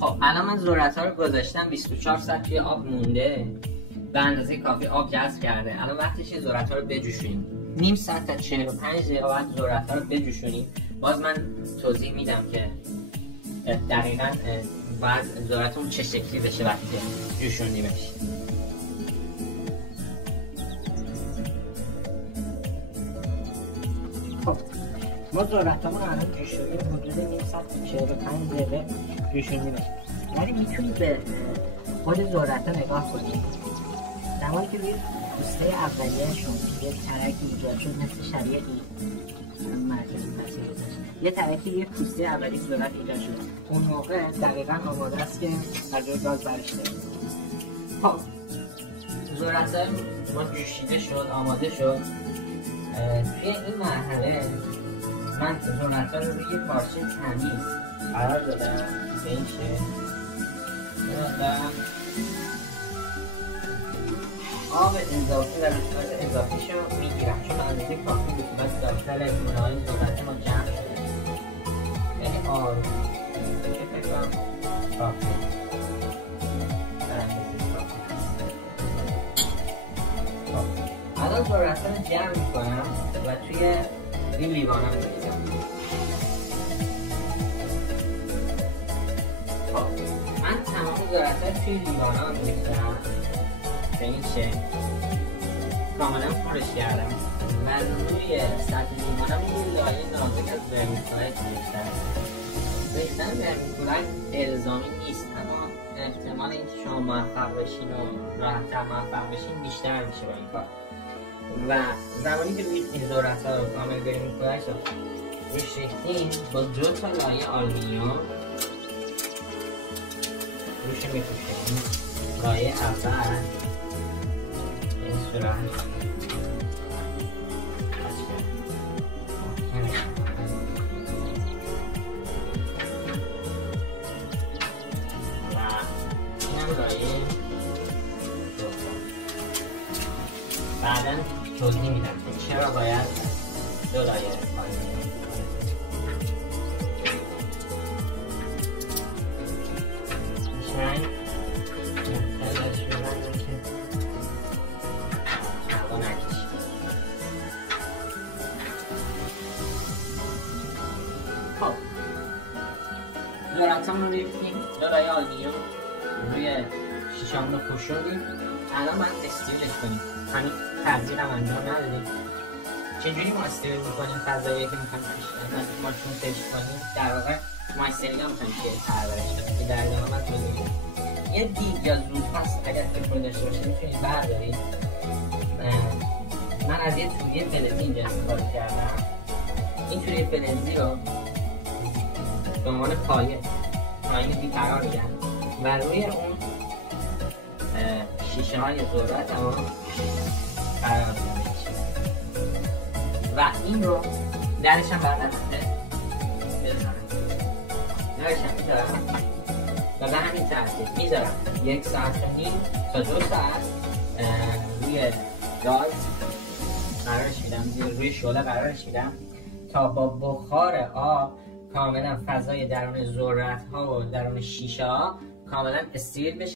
خب الان من ذرت‌ها رو گذاشتم 24 ساعت توی آب مونده، به اندازه کافی آب جذب کرده. الان وقتش این ذرت‌ها رو بجوشونیم. نیم ساعت تا 45 دقیقه بعد ذرت‌ها رو بجوشونیم. باز من توضیح میدم که دقیقاً باید ذرتمون چه شکلی بشه وقتی جوشوندیمش. خب ما ذرتمون الان جوشونیم، حدود نیم ساعت تا 45 دقیقه جوشوندیمش. ولی میتونید به خود ذرت‌ها نگاه کنید. زمانی که روی پوسته اولیه‌شون یه ترکی ایجاد شد مثل شبیه این مرکز تاثیر گذاشت، یه ترکی یه پوسته اولی ذرت ایجاد شد، اون موقع دقیقاً آماده است که از روی گاز برش داریم. خب ذرت‌های ما جوشیده شد، آماده شد. توی این مرحله من ذرت‌ها رو روی پارچه تمیز قرار دادم به این شکل و آب اضافی و رطوبت اضافیش رو میگیرم، چون اندازه کافی رطوبت داخل گونه‌های ذرت ما جمع شده. یعنی آروم که فکر کنم کافیه. الان ذرت‌ها رو جمع میکنم و توی این لیوانم میریزم. خب من تمام ذرت‌ها توی لیوانم میریزم به این شکل، کاملا پرش کردم و روی سطح لیوانم یه لایه نازک از ورمیکولایت گذاشتم. ریختن ورمیکولایت الزامی نیست، اما احتمال اینکه شما موفق بشین و راحت‌تر موفق بشین بیشتر میشه با این کار. و زمانی که روی این ذرت‌ها رو کامل ورمیکولایت رو روش ریختیم، با 2 تا لایه آلومینیوم روش میپوشیم. لایه اول این صورت و اینم لایه دوم. بعدا توضیح میدم که چرا باید 2 لایه آلومینیوم. خب ذرت‌هامون رو ریختیم، 2 لایه آلومینیوم روی شیشه‌مون رو پوشوندیم. الان باید استریلش کنیم. همین تبدیل هم انجام ندادیم. چجوری ما استریل می‌کنیم فضایی که می‌خوایم ماشین تست کنیم؟ در واقع مایسلینگ هم می‌خوایم که پرورش بدیم که در ادامه من توضیح میدم. یه دیگ یا زودپس اگر فکر داشته باشید می‌تونید بردارید. من از یه توری فلزی اینجا استفاده کردم. این توری فلزی رو به عنوان پایین دیگ قرار میدم و روی اون شیشه های ذرت هم قرار میدم و این رو درش هم بردارنده بزنم، درش هم میذارم و به همین ترتیب میذارم 1 ساعت و نیم تا 2 ساعت روی گاز قرارش میدم، روی شعله قرارش میدم تا با بخار آب کاملا فضای درون ذرت ها و درون شیشه ها کاملا استریل بشه.